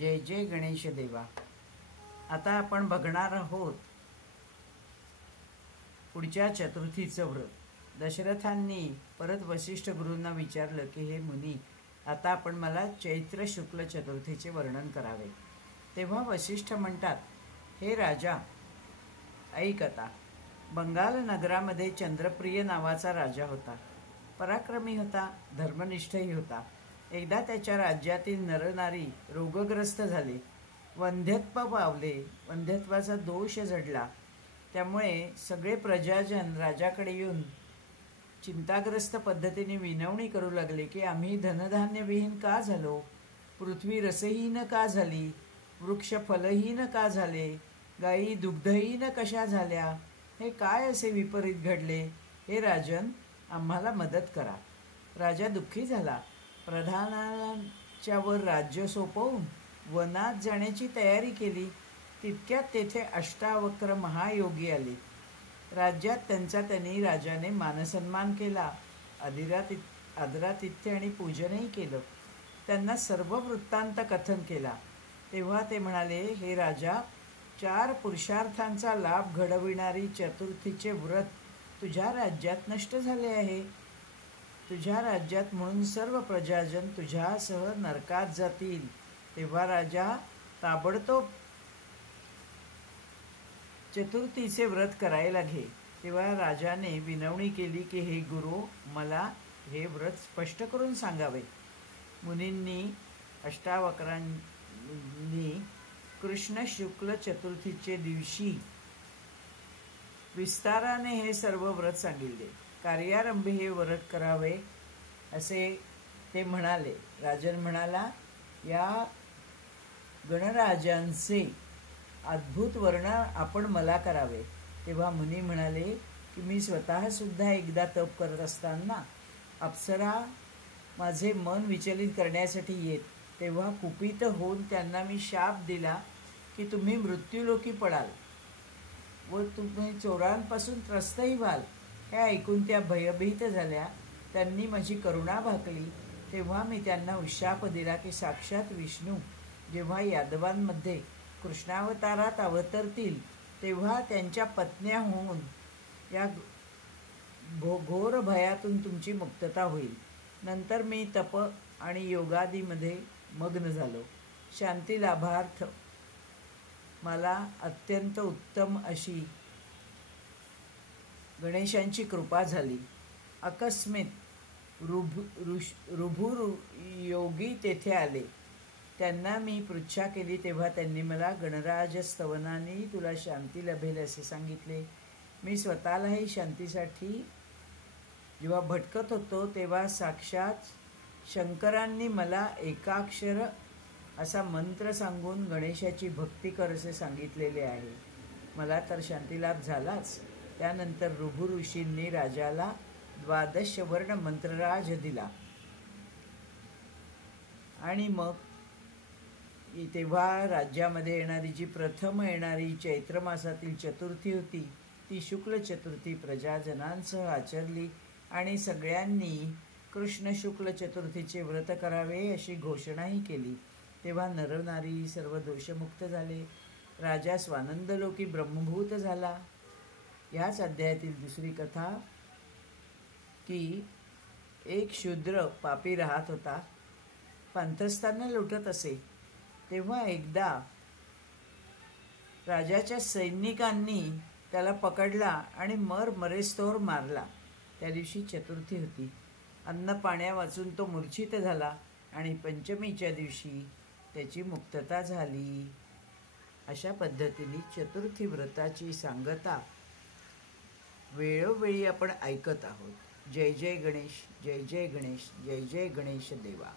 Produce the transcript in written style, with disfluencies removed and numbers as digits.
जय जय गणेश देवा। आता आपण बघणार आहोत पुढच्या चतुर्थीचं व्रत। दशरथांनी परत वसिष्ठ गुरूंना विचारलं की हे मुनी, आता आपण मला चैत्र शुक्ल चतुर्थीचे वर्णन करावे। तेव्हा वसिष्ठ म्हणतात, हे राजा ऐक आता। बंगाल नगरामध्ये चंद्रप्रिय नावाचा राजा होता। पराक्रमी होता, धर्मनिष्ठही होता। एकदा त्याच्या राज्यातील नरनारी रोगग्रस्त झाले, वंध्यत्व पावले, वंध्यत्वाचा दोष जडला। त्यामुळे सगळे प्रजाजन राजाकडे येऊन चिंताग्रस्त पद्धतीने विनवणी करू लागले की आम्ही धनधान्यविहीन का झालो, पृथ्वी रसहीन का झाली, वृक्ष फलहीन का झाले, गायी दुग्धहीन कशा झाल्या, हे काय असे विपरीत घडले, हे राजन आम्हाला मदत करा। राजा दुःखी झाला, प्रधानाच्या वर राज्य सोपवून वनात जाण्याची तयारी केली। तितक्यात तेथे अष्टावक्र महायोगी आले। राज्यात त्यांनी राजाने मानसन्मान केला, आदरातिथ्य आणि पूजनही केलं। त्यांना सर्व वृत्तांत कथन केला। तेव्हा ते म्हणाले, हे राजा, 4 पुरुषार्थांचा लाभ घडविणारी चतुर्थीचे व्रत तुझ्या राज्यात नष्ट झाले आहे। तुझ्या राज्यात म्हणून सर्व प्रजाजन तुझ्यासह नरकात जातील। तेव्हा राजा ताबडतोब चतुर्थीचे व्रत करायला घे। तेव्हा राजाने विनवणी केली की हे गुरु, मला हे व्रत स्पष्ट करून सांगावे। मुनींनी अष्टावक्रांनी कृष्ण शुक्ल चतुर्थीचे दिवशी विस्ताराने हे सर्व व्रत सांगितले। कार्यारंभी हे व्रत करावे असे ते म्हणाले। राजन म्हणाला, या गणराजांचे अद्भुत वर्णन आपण मला करावे। तेव्हा मुनी म्हणाले की मी स्वतः सुद्धा एकदा तप करत असताना अप्सरा माझे मन विचलित करण्यासाठी येत। तेव्हा कुपित होऊन त्यांना मी शाप दिला की तुम्ही मृत्यूलोकी पडाल व तुम्ही चोरांपासून त्रस्तही व्हाल। हे ऐकून त्या भयभीत झाल्या। त्यांनी माझी करुणा भाकली। तेव्हा मी त्यांना उशाप दिला की साक्षात विष्णू जेव्हा यादवांमध्ये कृष्णावतारात अवतरतील तेव्हा त्यांच्या पत्न्या होऊन या घोर भयातून तुमची मुक्तता होईल। नंतर मी तप आणि योगादीमध्ये मग्न झालो। शांती लाभार्थ मला अत्यंत उत्तम अशी गणेशांची कृपा झाली। अकस्मात ऋभू योगी तेथे आले। त्यांना मी पृच्छा केली तेव्हा त्यांनी मला गणराज स्तवनाने तुला शांती लभेल असे सांगितले। मी स्वतःलाही शांतीसाठी जेव्हा भटकत होतो तेव्हा साक्षात शंकरांनी मला एकाक्षर असा मंत्र सांगून गणेशाची भक्ती कर असे सांगितलेले आहे। मला तर शांतीलाभ झालाच। त्यानंतर ऋभू ऋषींनी राजाला 12 वर्ण मंत्रराज दिला आणि मग तेव्हा राज्यामध्ये येणारी जी प्रथम येणारी चैत्र मासातील चतुर्थी होती ती शुक्ल चतुर्थी प्रजाजनांसह आचरली आणि सगळ्यांनी कृष्ण शुक्ल चतुर्थीचे व्रत करावे अशी घोषणाही केली। तेव्हा नरनारी सर्व दोषमुक्त झाले। राजा स्वानंदलोकी ब्रह्मभूत झाला। याच अध्यायातील दुसरी कथा की एक शूद्र पापी राहत होता, पंथस्थांना लुटत असे। तेव्हा एकदा राजाच्या सैनिकांनी त्याला पकडला आणि मरेस्तोवर मारला। त्या दिवशी चतुर्थी होती। अन्न पाण्या वाचून तो मूर्छित झाला आणि पंचमीच्या दिवशी त्याची मुक्तता झाली। अशा पद्धतीने चतुर्थी व्रताची सांगता वेळोवेळी आपण ऐकत आहोत। जय जय गणेश, जय जय गणेश, जय जय गणेश देवा।